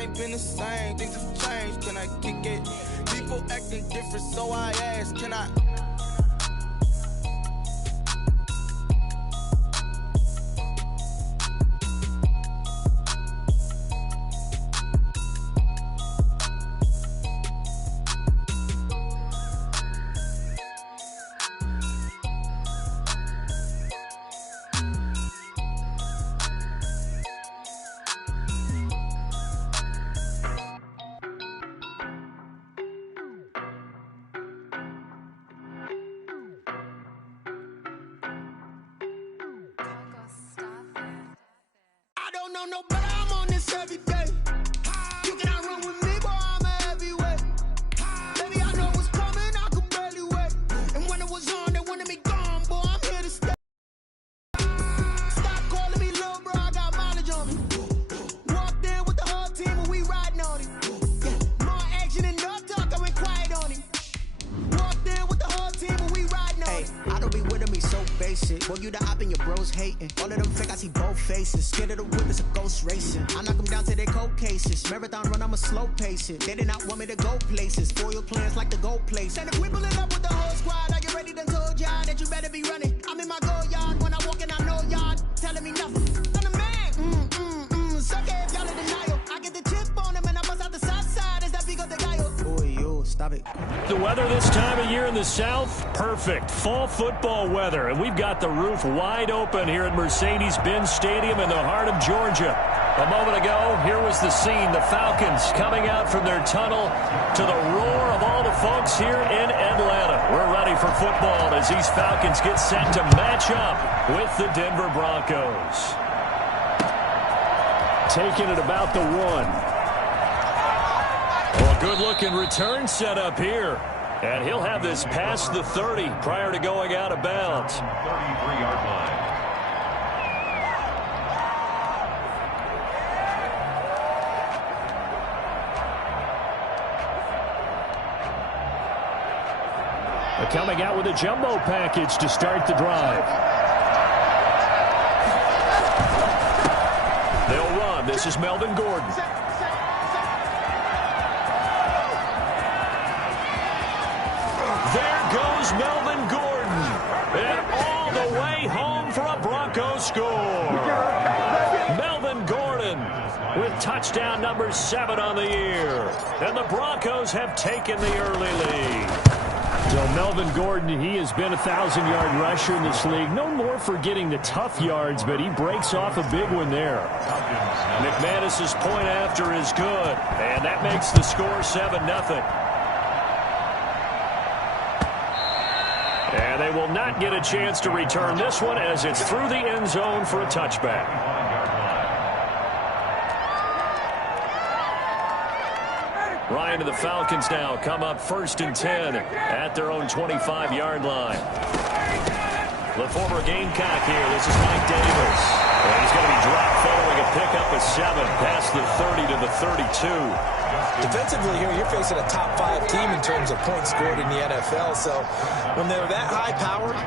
ain't been the same. Things have changed, can I kick it? People acting different, so I ask, can I? No, but I'm on this every day. You cannot run with me, boy, I'm a heavyweight. Baby, I know what's coming, I could barely wait. And when it was on, they wanted me gone, boy, I'm here to stay. Stop calling me little bro, I got mileage on me. Walked in with the whole team and we riding on it. Yeah, more action and no talk, I went quiet on him. Walked in with the whole team and we riding on it. I don't be with me so basic. Boy, you the op and your bros hating. All of them fake, I see both faces. Scared of the whip, it's a ghost racing. I knock them down to their cold cases. Marathon run, I'ma slow pace it. They did not want me to go places. Foil plans like the gold place. And if we pulling up with the whole squad, I get ready to told y'all that you better be running. I'm in my go yard. When I walk in, I know y'all telling me nothing. I'm the man. Suck it if y'all in denial. I get the chip on them and I bust out the south side. Is that Pico de Gallo? Boy, yo, stop it. The weather this time of year in the South, perfect. Fall football weather. And we've got the roof wide open here at Mercedes-Benz Stadium in the heart of Georgia. A moment ago, here was the scene. The Falcons coming out from their tunnel to the roar of all the folks here in Atlanta. We're ready for football as these Falcons get set to match up with the Denver Broncos. Taking it about the 1. Well, a good-looking return set up here. And he'll have this past the 30 prior to going out of bounds. 33-yard line. Coming out with a jumbo package to start the drive. They'll run. This is Melvin Gordon. There goes Melvin Gordon. And all the way home for a Broncos score. Melvin Gordon with touchdown number 7 on the year. And the Broncos have taken the early lead. So Melvin Gordon, he has been a 1,000-yard rusher in this league. No more for getting the tough yards, but he breaks off a big one there. McManus's point after is good, and that makes the score 7-0. And they will not get a chance to return this one as it's through the end zone for a touchback. Ryan and the Falcons now come up 1st and 10 at their own 25-yard line. The former Gamecock here. This is Mike Davis. And he's going to be dropped following a pickup of 7 past the 30 to the 32. Defensively here, you're facing a top 5 team in terms of points scored in the NFL. So when they're that high-powered,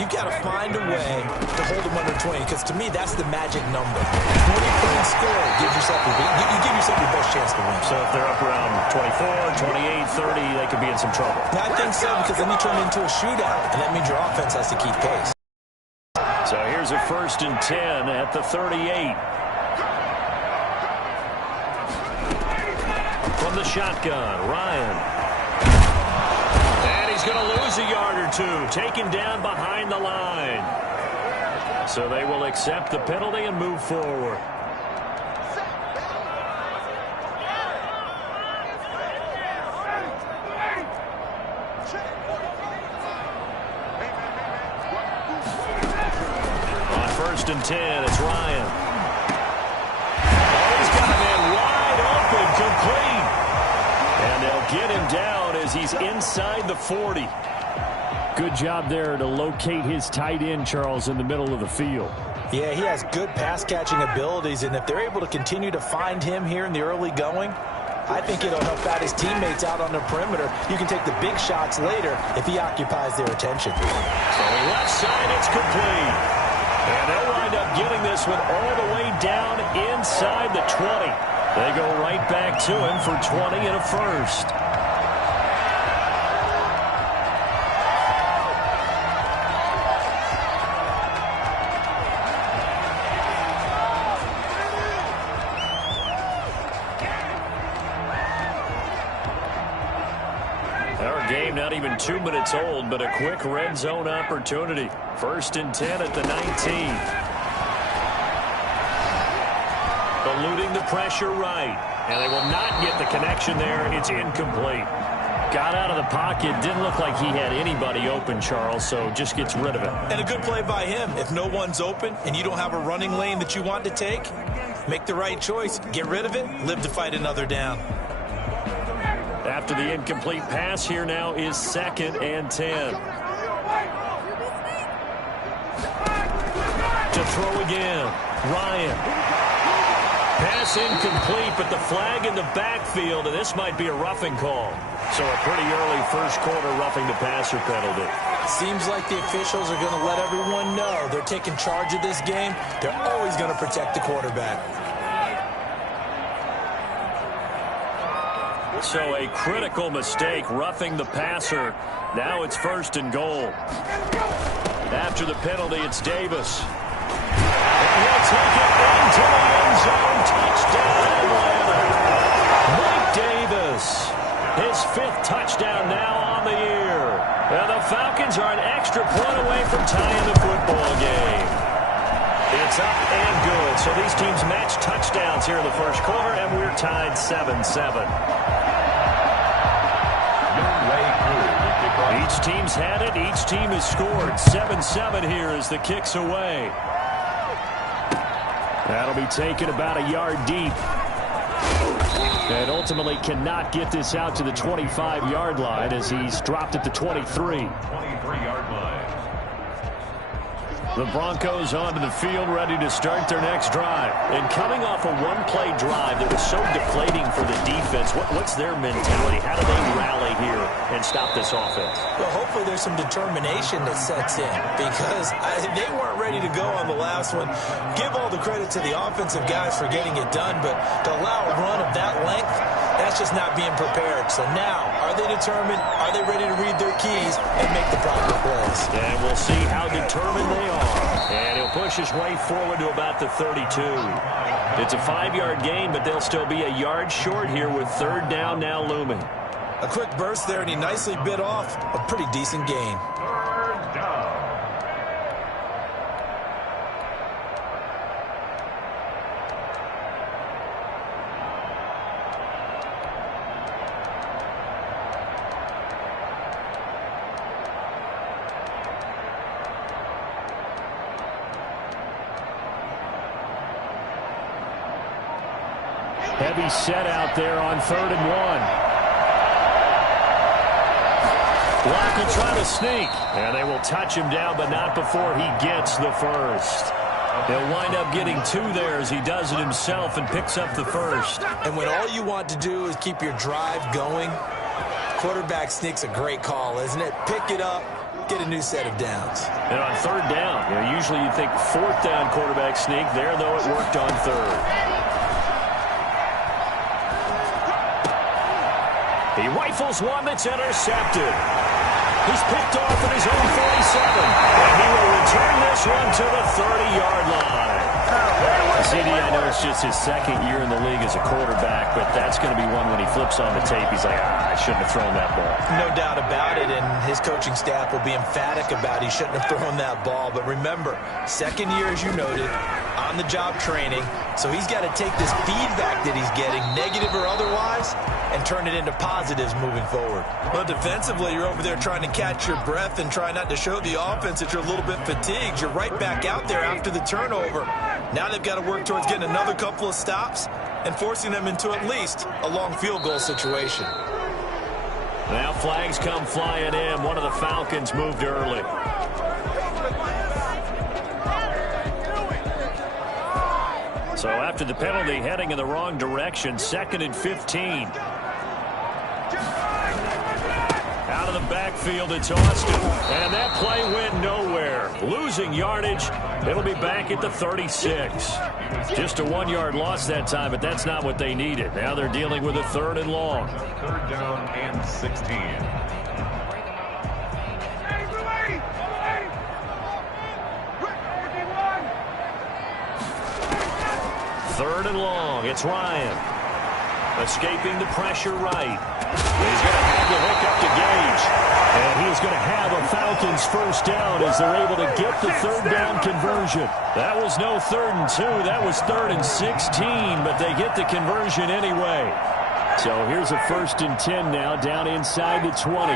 you've got to find a way to hold them under 20, because to me, that's the magic number. 20 points scored gives yourself you give yourself your best chance to win. So if they're up around 24, 28, 30, they could be in some trouble. Yeah, I think so, because then you turn it into a shootout, and that means your offense has to keep pace. So here's a 1st and 10 at the 38. From the shotgun, Ryan. And he's going to lose a yard or 2, taken down behind the line. So they will accept the penalty and move forward. On 1st and 10, it's Ryan. Oh, he's got a man wide open, complete. And they'll get him down as he's inside the 40. Good job there to locate his tight end, Charles, in the middle of the field. Yeah, he has good pass-catching abilities, and if they're able to continue to find him here in the early going, I think it'll help out his teammates out on the perimeter. You can take the big shots later if he occupies their attention. So left side, it's complete. And they'll wind up getting this one all the way down inside the 20. They go right back to him for 20 and a first. Our game not even 2 minutes old, but a quick red zone opportunity. 1st and 10 at the 19. Eluding the pressure right. And they will not get the connection there. It's incomplete. Got out of the pocket. Didn't look like he had anybody open, Charles, so just gets rid of it. And a good play by him. If no one's open and you don't have a running lane that you want to take, make the right choice. Get rid of it. Live to fight another down. After the incomplete pass, here now is 2nd and 10. To throw again. Ryan. Pass incomplete, but the flag in the backfield, and this might be a roughing call. So a pretty early first quarter roughing the passer penalty. Seems like the officials are going to let everyone know they're taking charge of this game. They're always going to protect the quarterback. So a critical mistake, roughing the passer. Now it's 1st and goal. After the penalty, it's Davis. He'll take it into the end zone. Touchdown, Atlanta. Mike Davis, his 5th touchdown now on the year. Now the Falcons are an extra point away from tying the football game. It's up and good. So these teams match touchdowns here in the first quarter, and we're tied 7-7. Each team's had it. Each team has scored. 7-7 here as the kick's away. That'll be taken about a yard deep. And ultimately cannot get this out to the 25-yard line as he's dropped at the 23. 23-yard line. The Broncos onto the field, ready to start their next drive. And coming off a one-play drive that was so deflating for the defense, what's their mentality? How do they rally here and stop this offense? Well, hopefully there's some determination that sets in because they weren't ready to go on the last one. Give all the credit to the offensive guys for getting it done, but to allow a run of that length, that's just not being prepared. So now, are they determined? Are they ready to read their keys and make the proper plays? And we'll see how determined they are. And he'll push his way forward to about the 32. It's a 5-yard gain, but they'll still be a yard short here with 3rd down now looming. A quick burst there, and he nicely bit off a pretty decent gain. 3rd down. Heavy set out there on 3rd and 1. Block will try to sneak. And they will touch him down, but not before he gets the first. He'll wind up getting 2 there as he does it himself and picks up the first. And when all you want to do is keep your drive going, quarterback sneak's a great call, isn't it? Pick it up, get a new set of downs. And on 3rd down, usually you'd think 4th down quarterback sneak. There, though, it worked on 3rd. He rifles one that's intercepted. He's picked off at his own 47. And he will return this one to the 30-yard line. CD, I know it's just his 2nd year in the league as a quarterback, but that's going to be one when he flips on the tape, he's like, I shouldn't have thrown that ball. No doubt about it, and his coaching staff will be emphatic about he shouldn't have thrown that ball. But remember, 2nd year, as you noted, on-the-job training, so he's got to take this feedback that he's getting, negative or otherwise, and turn it into positives moving forward. Well, defensively, you're over there trying to catch your breath and try not to show the offense that you're a little bit fatigued. You're right back out there after the turnover. Now they've got to work towards getting another couple of stops and forcing them into at least a long field goal situation. Now flags come flying in. One of the Falcons moved early. So after the penalty, heading in the wrong direction, 2nd and 15. Out of the backfield, it's Austin. And that play went nowhere. Losing yardage. It'll be back at the 36. Just a 1-yard loss that time, but that's not what they needed. Now they're dealing with a 3rd and long. 3rd down and 16. 3rd and long. It's Ryan. Escaping the pressure right. He's going to have the hook up to Gage. And he's going to have a Falcons first down as they're able to get the 3rd down conversion. That was no 3rd and 2. That was 3rd and 16, but they get the conversion anyway. So here's a 1st and 10 now down inside the 20.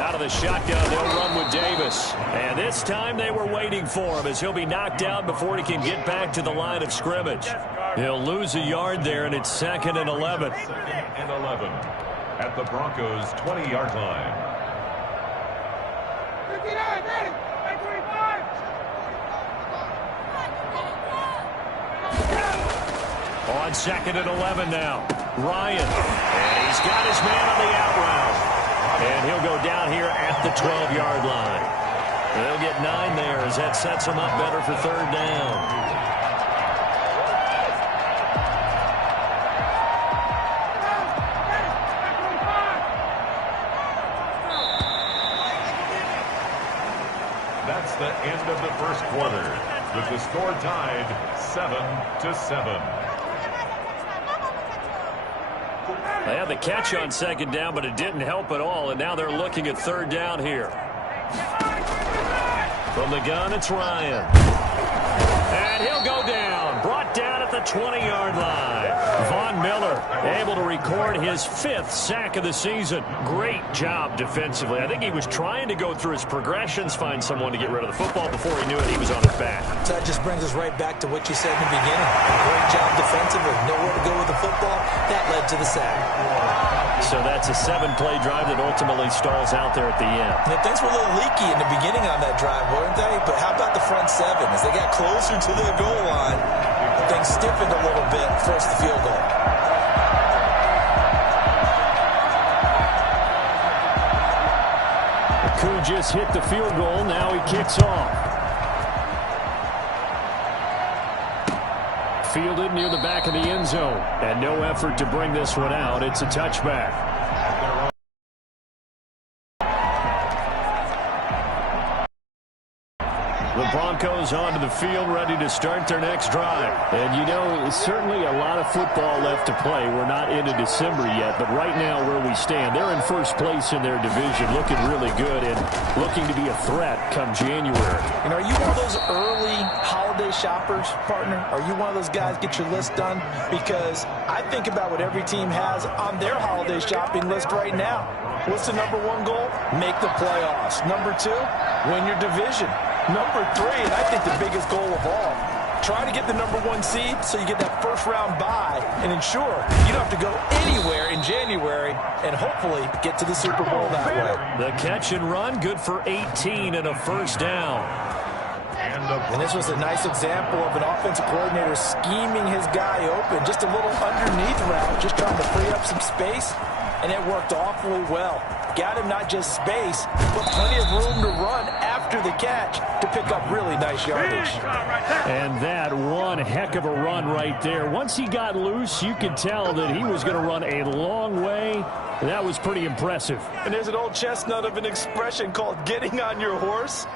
Out of the shotgun, they'll run with Davis. And this time they were waiting for him as he'll be knocked down before he can get back to the line of scrimmage. He'll lose a yard there, and it's 2nd and 11. 2nd and 11 at the Broncos' 20-yard line. On 2nd and 11 now. Ryan. And he's got his man on the out route. And he'll go down here at the 12-yard line. They'll get 9 there as that sets him up better for 3rd down. That's the end of the first quarter, with the score tied 7-7. They had the catch on 2nd down, but it didn't help at all, and now they're looking at 3rd down here. From the gun, it's Ryan. And he'll go down. Brought down at the 20-yard line. Von Miller able to record his 5th sack of the season. Great job defensively. I think he was trying to go through his progressions, find someone to get rid of the football. Before he knew it, he was on his back. So that just brings us right back to what you said in the beginning. Great job defensively. Nowhere to go with the football. That led to the sack. So that's a 7-play drive that ultimately stalls out there at the end. And things were a little leaky in the beginning on that drive, weren't they? But how about the front 7? As they got closer to the goal line, things stiffened a little bit, forced the field goal. Koo just hit the field goal. Now he kicks off. Fielded near the back of the end zone. And no effort to bring this one out. It's a touchback. The Broncos onto the field, ready to start their next drive. And, you know, certainly a lot of football left to play. We're not into December yet, but right now where we stand, they're in first place in their division, looking really good and looking to be a threat come January. You know, are you one of those early holiday shoppers, partner? Are you one of those guys get your list done? Because I think about what every team has on their holiday shopping list right now. What's the number 1 goal? Make the playoffs. Number 2, win your division. Number 3, and I think the biggest goal of all, try to get the number 1 seed so you get that first-round bye and ensure you don't have to go anywhere in January and hopefully get to the Super Bowl that way. The catch and run, good for 18 and a first down. And this was a nice example of an offensive coordinator scheming his guy open. Just a little underneath route, just trying to free up some space, and it worked awfully well. Got him not just space, but plenty of room to run after the catch to pick up really nice yardage. And that one heck of a run right there. Once he got loose, you could tell that he was going to run a long way. That was pretty impressive. And there's an old chestnut of an expression called getting on your horse.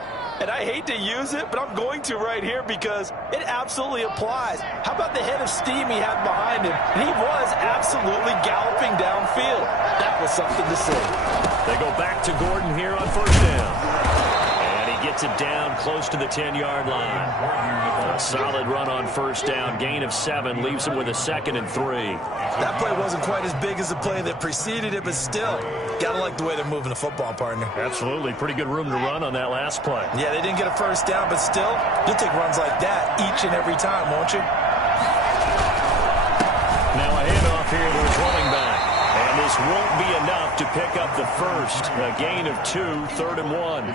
And I hate to use it, but I'm going to right here because it absolutely applies. How about the head of steam he had behind him? And he was absolutely galloping downfield. That was something to see. They go back to Gordon here on first down. And he gets it down close to the 10-yard line. A solid run on first down. Gain of 7 leaves him with a 2nd and 3. That play wasn't quite as big as the play that preceded it, but still, got to like the way they're moving the football, partner. Absolutely. Pretty good room to run on that last play. Yeah, they didn't get a first down, but still, you'll take runs like that each and every time, won't you? Now a handoff here to his running back. And this won't be enough to pick up the first. A gain of 2, 3rd and 1.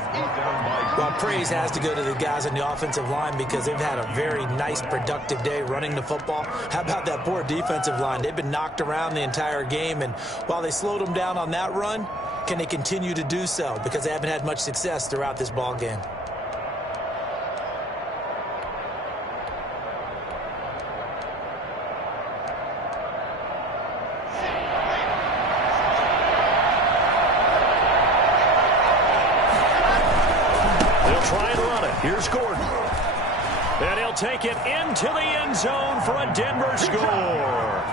Well, praise has to go to the guys on the offensive line because they've had a very nice, productive day running the football. How about that poor defensive line? They've been knocked around the entire game, and while they slowed them down on that run, can they continue to do so? Because they haven't had much success throughout this ball game. Here's Gordon. And he'll take it into the end zone for a Denver score.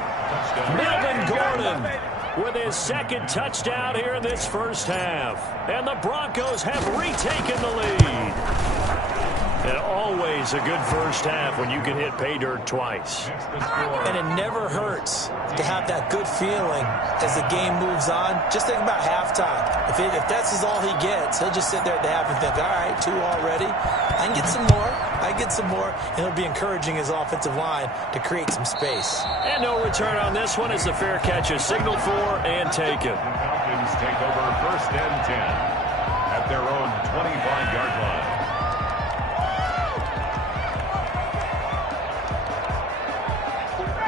Melvin Gordon with his second touchdown here in this first half. And the Broncos have retaken the lead. And always a good first half when you can hit pay dirt twice. And it never hurts to have that good feeling as the game moves on. Just think about halftime. If that's all he gets, he'll just sit there at the half and think, all right, 2 already. I can get some more. I can get some more. And he'll be encouraging his offensive line to create some space. And no return on this one as the fair catch is signaled for and taken. Falcons take over 1st and 10 at their own 25-yard line.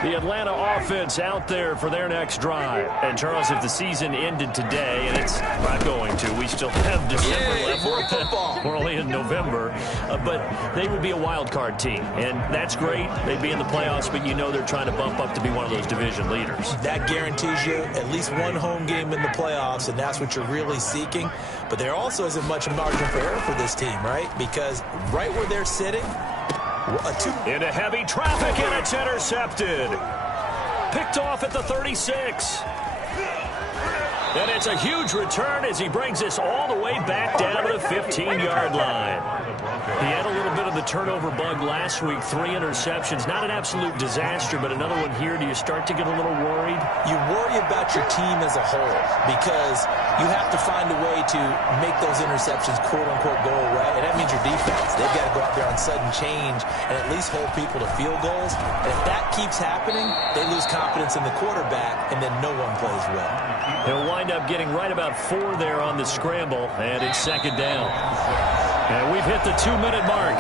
The Atlanta offense out there for their next drive. And, Charles, if the season ended today, and it's not going to, we still have December left. More football. We're only in November. But they would be a wild card team. And that's great. They'd be in the playoffs, but you know they're trying to bump up to be one of those division leaders. That guarantees you at least one home game in the playoffs, and that's what you're really seeking. But there also isn't much margin for error for this team, right? Because right where they're sitting, into heavy traffic, and it's intercepted. Picked off at the 36. And it's a huge return as he brings us all the way back down to the 15-yard line. He had a little bit of the turnover bug last week, 3 interceptions. Not an absolute disaster, but another one here. Do you start to get a little worried? You worry about your team as a whole because you have to find a way to make those interceptions, quote-unquote, go away. And that means your defense. They've got to go out there on sudden change and at least hold people to field goals. And if that keeps happening, they lose confidence in the quarterback, and then no one plays well. They'll wind up getting right about 4 there on the scramble, and it's 2nd down. And we've hit the 2-minute mark